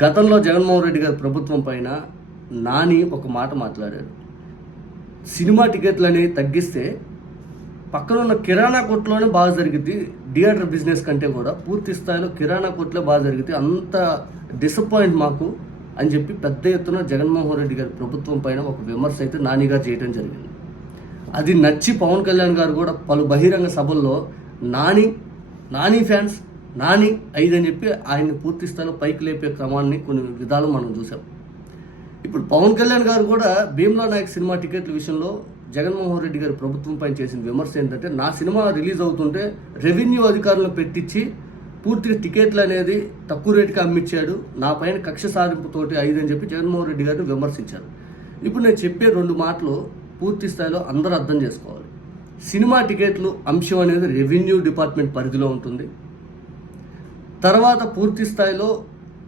గతంలో జగన్మోహన్ రెడ్డి గారి ప్రభుత్వం పైన నాని ఒక మాట మాట్లాడారు. సినిమా టికెట్లని తగ్గిస్తే పక్కన ఉన్న కిరాణా కొట్లోనే బాగా జరిగింది థియేటర్ బిజినెస్ కంటే కూడా పూర్తి స్థాయిలో కిరాణా కొట్లో బాగా జరిగింది అంత డిసప్పాయింట్ మాకు అని చెప్పి పెద్ద ఎత్తున జగన్మోహన్ రెడ్డి గారి ప్రభుత్వం పైన ఒక విమర్శ అయితే నాని గారు చేయడం జరిగింది. అది నచ్చి పవన్ కళ్యాణ్ గారు కూడా పలు బహిరంగ సభల్లో నాని నాని ఫ్యాన్స్ నాని ఐదు అని చెప్పి ఆయన్ని పూర్తి స్థాయిలో పైకి లేపే క్రమాన్ని కొన్ని విధాలు మనం చూసాం ఇప్పుడు పవన్ కళ్యాణ్ గారు కూడా భీమ్లా నాయక్ సినిమా టికెట్ల విషయంలో జగన్మోహన్ రెడ్డి గారి ప్రభుత్వం పైన చేసిన విమర్శ ఏంటంటే నా సినిమా రిలీజ్ అవుతుంటే రెవెన్యూ అధికారులను పెట్టించి పూర్తిగా టికెట్లు అనేది తక్కువ రేటుకి అమ్మించాడు. నా పైన కక్ష సాధింపుతోటి ఐదు అని చెప్పి జగన్మోహన్ రెడ్డి గారిని విమర్శించారు. ఇప్పుడు నేను చెప్పే రెండు మాటలు పూర్తి స్థాయిలో అందరూ అర్థం చేసుకోవాలి. సినిమా టికెట్లు అంశం అనేది రెవెన్యూ డిపార్ట్మెంట్ పరిధిలో ఉంటుంది. తర్వాత పూర్తి స్థాయిలో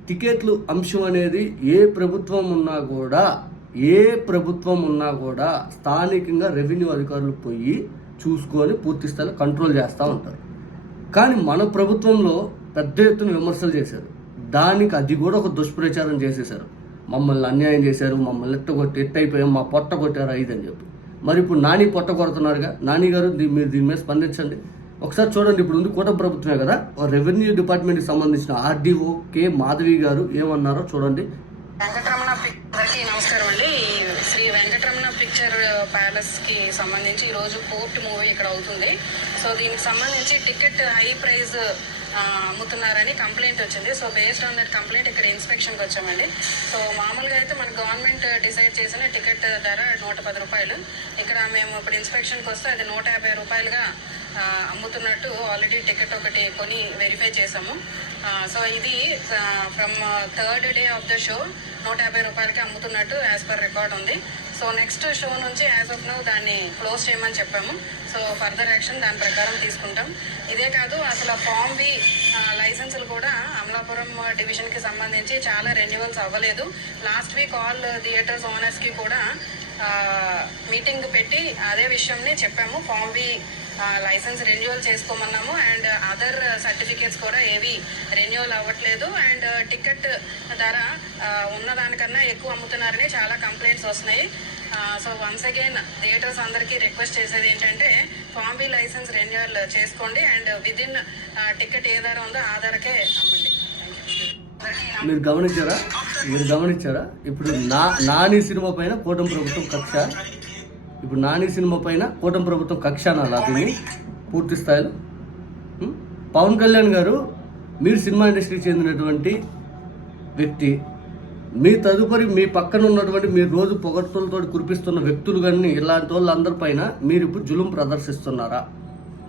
టికెట్లు అంశం అనేది ఏ ప్రభుత్వం ఉన్నా కూడా ఏ ప్రభుత్వం ఉన్నా కూడా స్థానికంగా రెవెన్యూ అధికారులు పోయి చూసుకొని పూర్తి స్థాయిలో కంట్రోల్ చేస్తూ ఉంటారు. కానీ మన ప్రభుత్వంలో పెద్ద ఎత్తున విమర్శలు చేశారు. దానికి అది కూడా ఒక దుష్ప్రచారం చేసేశారు. మమ్మల్ని అన్యాయం చేశారు మమ్మల్ని ఎట్ట కొట్టి ఎట్టయిపోయాం మా పొట్ట కొట్టారు ఐదు అని చెప్పి. మరి ఇప్పుడు నాని పొట్ట కొడుతున్నారుగా? నాని గారు దీ- మీరు దీని మీద స్పందించండి. ఒకసారి చూడండి ఇప్పుడు ఉంది కూటమి ప్రభుత్వమే కదా? రెవెన్యూ డిపార్ట్మెంట్కి సంబంధించిన ఆర్డీఓ కె మాధవి గారు ఏమన్నారో చూడండి. వెంకటరమణ పిక్చర్కి నమస్కారం అండి. శ్రీ వెంకటరమణ పిక్చర్ ప్యాలెస్కి సంబంధించి ఈ రోజు కోర్ట్ మూవీ ఇక్కడ అవుతుంది. సో దీనికి సంబంధించి టికెట్ హై ప్రైస్ అమ్ముతున్నారని కంప్లైంట్ వచ్చింది. So based on that complaint ఇక్కడ ఇన్స్పెక్షన్కి వచ్చామండి. సో మామూలుగా అయితే మన గవర్నమెంట్ డిసైడ్ చేసిన టికెట్ ధర నూట పది రూపాయలు. ఇక్కడ మేము ఇప్పుడు ఇన్స్పెక్షన్కి వస్తే అది నూట యాభై రూపాయలుగా అమ్ముతున్నట్టు ఆల్రెడీ టికెట్ ఒకటి కొని వెరిఫై చేసాము. సో ఇది from third day of the show నూట యాభై రూపాయలకి అమ్ముతున్నట్టు యాజ్ పర్ రికార్డ్ ఉంది. సో నెక్స్ట్ షో నుంచి యాజ్ ఆఫ్ నౌ దాన్ని క్లోజ్ చేయమని చెప్పాము. సో ఫర్దర్ యాక్షన్ దాని ప్రకారం తీసుకుంటాం. ఇదే కాదు అసలు ఫామ్ బి లైసెన్సులు కూడా అమలాపురం డివిజన్కి సంబంధించి చాలా రెన్యువల్స్ అవ్వలేదు. లాస్ట్ వీక్ ఆల్ థియేటర్స్ ఓనర్స్కి కూడా మీటింగ్ పెట్టి అదే విషయంని చెప్పాము. ఫామ్ బి లైసెన్స్ రెన్యువల్ చేసుకోమన్నాము. అండ్ అదర్ సర్టిఫికేట్స్ కూడా ఏవి రెన్యువల్ అవ్వట్లేదు. అండ్ టికెట్ ధర ఉన్నదానికన్నా ఎక్కువ అమ్ముతున్నారని చాలా కంప్లైంట్స్ వస్తున్నాయి. సో వన్స్ అగైన్ థియేటర్స్ అందరికీ రిక్వెస్ట్ చేసేది ఏంటంటే ఫామ్ బి లైసెన్స్ రెన్యువల్ చేసుకోండి. అండ్ విద్ ఇన్ టికెట్ ఏ ధర ఉందో ఆ ధరకే అమ్మండి. మీరు గమనించారా? మీరు గమనించారా? ఇప్పుడు నా నాని సినిమా పైన కూటమి ప్రభుత్వం కక్ష. ఇప్పుడు నాని సినిమా పైన కూటమి ప్రభుత్వం కక్ష అనాలా దీన్ని పూర్తి స్థాయిలో. పవన్ కళ్యాణ్ గారు మీరు సినిమా ఇండస్ట్రీకి చెందినటువంటి వ్యక్తి మీ తదుపరి మీ పక్కన ఉన్నటువంటి మీరు రోజు పొగట్టులతో కురిపిస్తున్న వ్యక్తులు కానీ ఇలాంటి వాళ్ళందరి పైన మీరు ఇప్పుడు జులుం ప్రదర్శిస్తున్నారా?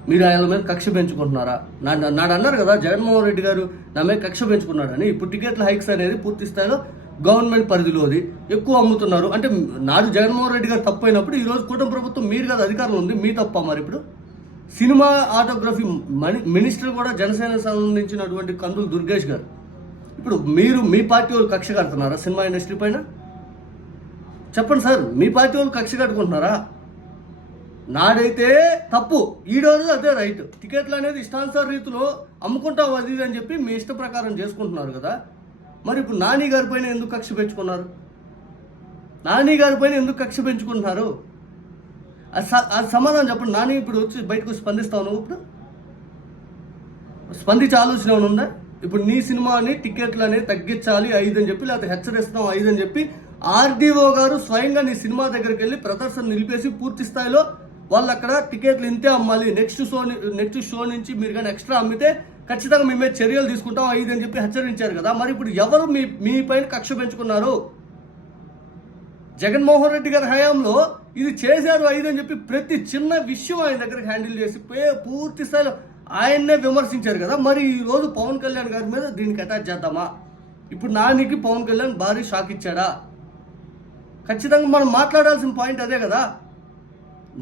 మీరు ఆయన మీద కక్ష పెంచుకుంటున్నారా? నా నాడు అన్నారు కదా జగన్మోహన్ రెడ్డి గారు నా మీద కక్ష పెంచుకున్నాడని ఇప్పుడు టికెట్ల హైక్స్ అనేది పూర్తి స్థాయిలో గవర్నమెంట్ పరిధిలోది ఎక్కువ అమ్ముతున్నారు. అంటే నాడు జగన్మోహన్ రెడ్డి గారు తప్పైనప్పుడు ఈ రోజు కూటమి ప్రభుత్వం మీరు కదా అధికారంలో ఉంది మీ తప్ప మరి ఇప్పుడు. సినిమా ఆటోగ్రఫీ మని మినిస్టర్ కూడా జనసేన సంబంధించినటువంటి కందులు దుర్గేష్ గారు. ఇప్పుడు మీరు మీ పార్టీ వాళ్ళు కక్ష కడుతున్నారా సినిమా ఇండస్ట్రీ పైన? చెప్పండి సార్ మీ పార్టీ వాళ్ళు కక్ష కట్టుకుంటున్నారా? నాడైతే తప్పు. ఈ రోజు అదే రైట్. టికెట్లు అనేది ఇష్టానుసార రీతిలో అమ్ముకుంటాం అది అని చెప్పి మీ ఇష్ట ప్రకారం చేసుకుంటున్నారు కదా. మరి ఇప్పుడు నాని గారి పైన ఎందుకు కక్ష పెంచుకున్నారు? నాని గారి పైన ఎందుకు కక్ష పెంచుకుంటున్నారు? అది స- సమాధానం చెప్పండి. నాని ఇప్పుడు వచ్చి బయటకు స్పందిస్తావు నువ్వు ఇప్పుడు? స్పందించే ఆలోచన ఏమైనా ఉందా? ఇప్పుడు నీ సినిమాని టికెట్లు అనేది తగ్గించాలి ఐదు అని చెప్పి లేకపోతే హెచ్చరిస్తాం ఐదు అని చెప్పి ఆర్డీఓ గారు స్వయంగా నీ సినిమా దగ్గరికి వెళ్ళి ప్రదర్శన నిలిపేసి పూర్తి స్థాయిలో వాళ్ళు అక్కడ టికెట్లు ఇంతే అమ్మాలి. నెక్స్ట్ షో నెక్స్ట్ షో నుంచి మీరు కానీ ఎక్స్ట్రా అమ్మితే ఖచ్చితంగా మీ మీద చర్యలు తీసుకుంటాం ఇది అని చెప్పి హెచ్చరించారు కదా. మరి ఇప్పుడు ఎవరు మీ మీ పైన కక్ష పెంచుకున్నారు? జగన్మోహన్ రెడ్డి గారి హయాంలో ఇది చేశారు ఐదు అని చెప్పి ప్రతి చిన్న విషయం ఆయన దగ్గరికి హ్యాండిల్ చేసి పే- పూర్తి స్థాయిలో ఆయన్నే విమర్శించారు కదా. మరి ఈ రోజు పవన్ కళ్యాణ్ గారి మీద దీనికి అటాచ్ చేద్దామా? ఇప్పుడు నానికి పవన్ కళ్యాణ్ భారీ షాక్ ఇచ్చాడా? ఖచ్చితంగా మనం మాట్లాడాల్సిన పాయింట్ అదే కదా.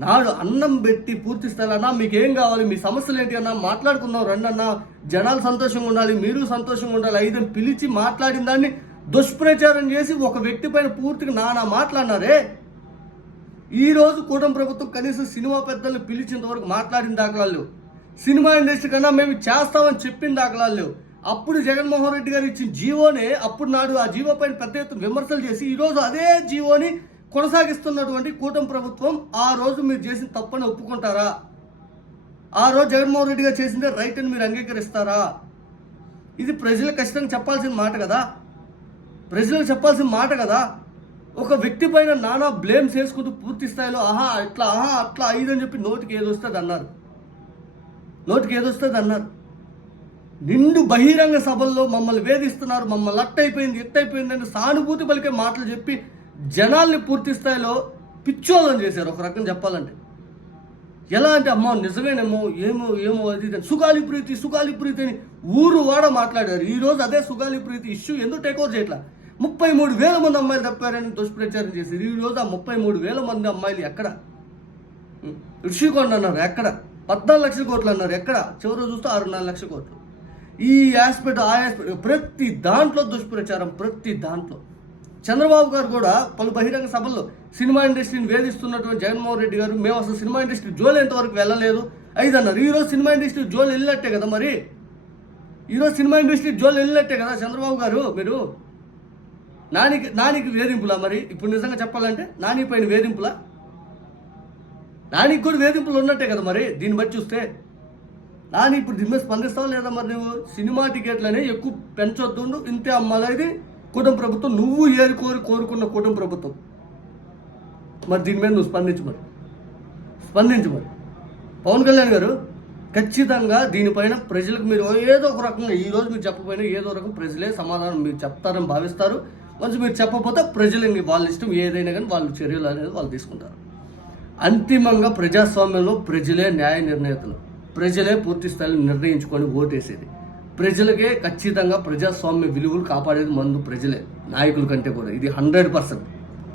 నాడు అన్నం పెట్టి పూర్తి స్థలన్నా అన్నా మీకు ఏం కావాలి? మీ సమస్యలు ఏంటి అన్నా? మాట్లాడుకుందాం రండి అన్న. జనాలు సంతోషంగా ఉండాలి మీరు సంతోషంగా ఉండాలి. ఐదని పిలిచి మాట్లాడిన దాన్ని దుష్ప్రచారం చేసి ఒక వ్యక్తి పైన పూర్తిగా నానా మాట్లాడినారే? ఈ రోజు కూటమి ప్రభుత్వం కనీసం సినిమా పెద్దల్ని పిలిచేంత వరకు మాట్లాడిన దాఖలాలు సినిమా ఇండస్ట్రీ కన్నా మేము చేస్తామని చెప్పిన దాఖలాలు అప్పుడు జగన్మోహన్ రెడ్డి గారు ఇచ్చిన జీవోనే అప్పుడు నాడు ఆ జీవో పైన పెద్ద ఎత్తున విమర్శలు చేసి ఈరోజు అదే జీవోని కొనసాగిస్తున్నటువంటి కూటమి ప్రభుత్వం ఆ రోజు మీరు చేసిన తప్పని ఒప్పుకుంటారా? ఆ రోజు జగన్మోహన్ రెడ్డి గారు చేసిందే రైట్ అని మీరు అంగీకరిస్తారా? ఇది ప్రజలకు ఖచ్చితంగా చెప్పాల్సిన మాట కదా? ప్రజలకు చెప్పాల్సిన మాట కదా? ఒక వ్యక్తి పైన నానా బ్లేమ్స్ వేసుకుంటూ పూర్తి స్థాయిలో ఆహా అట్లా ఆహా అట్లా అని చెప్పి నోటికి ఏదొస్తుంది అన్నారు. నోటికి ఏదొస్తుంది అన్నారు. నిండు బహిరంగ సభల్లో మమ్మల్ని వేధిస్తున్నారు మమ్మల్ని అట్టయిపోయింది ఎట్టయిపోయింది అని సానుభూతి పలికే మాటలు చెప్పి జనాల్ని పూర్తి స్థాయిలో పిచ్చోళ్ళని చేశారు. ఒక రకం చెప్పాలంటే. ఎలా అంటే అమ్మో నిజమేనేమో ఏమో ఏమో అది సుగాలి ప్రీతి సుగాలి ప్రీతి అని ఊరు వాడ మాట్లాడారు. ఈరోజు అదే సుగాలి ప్రీతి ఇష్యూ ఎందుకు టేక్ ఓవర్ చేయట్లా? ముప్పై మూడు వేల మంది అమ్మాయిలు తప్పారని దుష్ప్రచారం చేశారు ఈ ఆ ముప్పై మూడు వేల మంది అమ్మాయిలు ఎక్కడ? ఋషికొండ అన్నారు ఎక్కడ? పద్నాలుగు లక్షల కోట్లు అన్నారు ఎక్కడ? చివరి చూస్తే ఆరున్నర లక్షల కోట్లు. ఈ ఆస్పెక్ట్ ఆ ఆస్పెక్ట్ ప్రతి దాంట్లో దుష్ప్రచారం ప్రతి దాంట్లో. చంద్రబాబు గారు కూడా పలు బహిరంగ సభల్లో సినిమా ఇండస్ట్రీని వేధిస్తున్నటువంటి జగన్మోహన్ రెడ్డి గారు మేము అసలు సినిమా ఇండస్ట్రీ జోలు ఎంతవరకు వెళ్ళలేదు? ఐదు అన్నారు ఈరోజు సినిమా ఇండస్ట్రీ జోలు వెళ్ళినట్టే కదా మరి? ఈరోజు సినిమా ఇండస్ట్రీ జోలు వెళ్ళినట్టే కదా చంద్రబాబు గారు మీరు? నానికి నానికి వేధింపులా మరి? ఇప్పుడు నిజంగా చెప్పాలంటే నాని పైన వేధింపులా? నానికి కూడా వేధింపులు ఉన్నట్టే కదా మరి? దీన్ని బట్టి చూస్తే నాని ఇప్పుడు దీని మీద స్పందిస్తావా లేదా మరి నువ్వు? సినిమా టికెట్లనే ఎక్కువ పెంచొద్దు ఇంతే అమ్మాలది కూటమి ప్రభుత్వం నువ్వు ఏరి కోరి కోరుకున్న కూటమి ప్రభుత్వం. మరి దీని మీద నువ్వు స్పందించు మరి. స్పందించు మరి. పవన్ కళ్యాణ్ గారు ఖచ్చితంగా దీనిపైన ప్రజలకు మీరు ఏదో ఒక రకంగా ఈరోజు మీరు చెప్పకపోయినా ఏదో ఒక రకం ప్రజలే సమాధానం మీరు చెప్తారని భావిస్తారు. కొంచెం మీరు చెప్పకపోతే ప్రజలు వాళ్ళ ఇష్టం ఏదైనా కానీ వాళ్ళు చర్యలు అనేది వాళ్ళు తీసుకుంటారు. అంతిమంగా ప్రజాస్వామ్యంలో ప్రజలే న్యాయ నిర్ణేతలు. ప్రజలే పూర్తి స్థాయిలో నిర్ణయించుకొని ఓటేసేది. ప్రజలకే ఖచ్చితంగా ప్రజాస్వామ్య విలువలు కాపాడేది మందు ప్రజలే నాయకుల కంటే కూడా. ఇది హండ్రెడ్ పర్సెంట్.